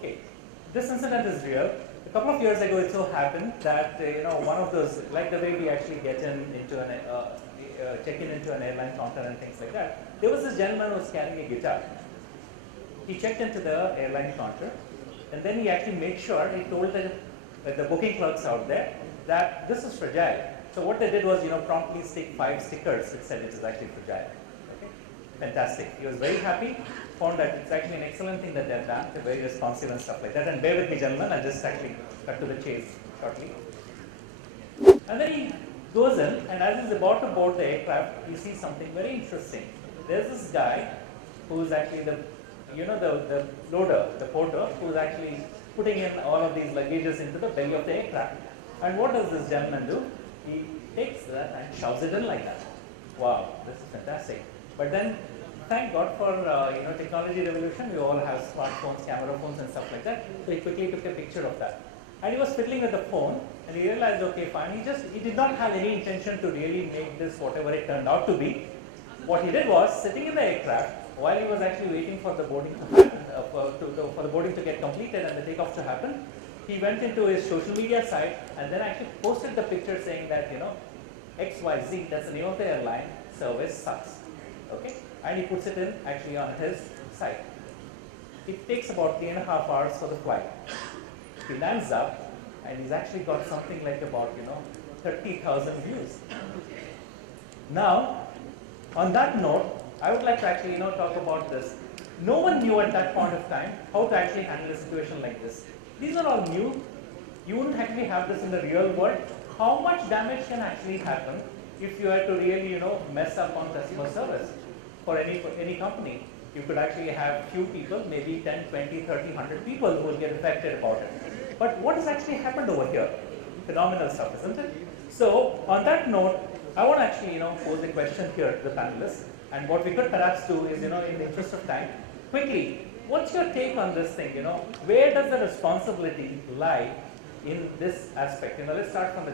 Okay, this incident is real. A couple of years ago, it so happened that one of those, like the way we actually get in into an check in into an airline counter and things like that. There was this gentleman who was carrying a guitar. He checked into the airline counter, and then he actually made sure he told the booking clerks out there that this is fragile. So what they did was, promptly stick 5 stickers that said it is actually fragile. Okay, fantastic. He was very happy. Found that it's actually an excellent thing that they've done. They're very responsive and stuff like that. And bear with me, gentlemen. I'll just actually cut to the chase shortly. And then he goes in, and as he's about to board the aircraft, he sees something very interesting. There's this guy who's actually the loader, the porter, who's actually putting in all of these luggages into the belly of the aircraft. And what does this gentleman do? He takes that and shoves it in like that. Wow, this is fantastic. But then, thank God for technology revolution. We all have smartphones, camera phones, and stuff like that. So he quickly took a picture of that. And he was fiddling with the phone, and he realized, okay, fine. He did not have any intention to really make this whatever it turned out to be. What he did was, sitting in the aircraft, while he was actually waiting for the boarding to happen, for the boarding to get completed and the takeoff to happen, he went into his social media site and then actually posted the picture saying that, XYZ, that's the name of the airline, service sucks. Okay? And he puts it in actually on his site. It takes about 3.5 hours for the flight. He lands up and he's actually got something like about 30,000 views. Now, on that note, I would like to actually talk about this. No one knew at that point of time how to actually handle a situation like this. These are all new. You wouldn't actually have this in the real world. How much damage can actually happen if you had to really mess up on customer service for any company? You could actually have few people, maybe 10, 20, 30, 100 people who will get affected about it. But what has actually happened over here? Phenomenal stuff, isn't it? So on that note, I want to actually pose a question here to the panelists. And what we could perhaps do is, in the interest of time, quickly, what's your take on this thing? Where does the responsibility lie in this aspect? Let's start from the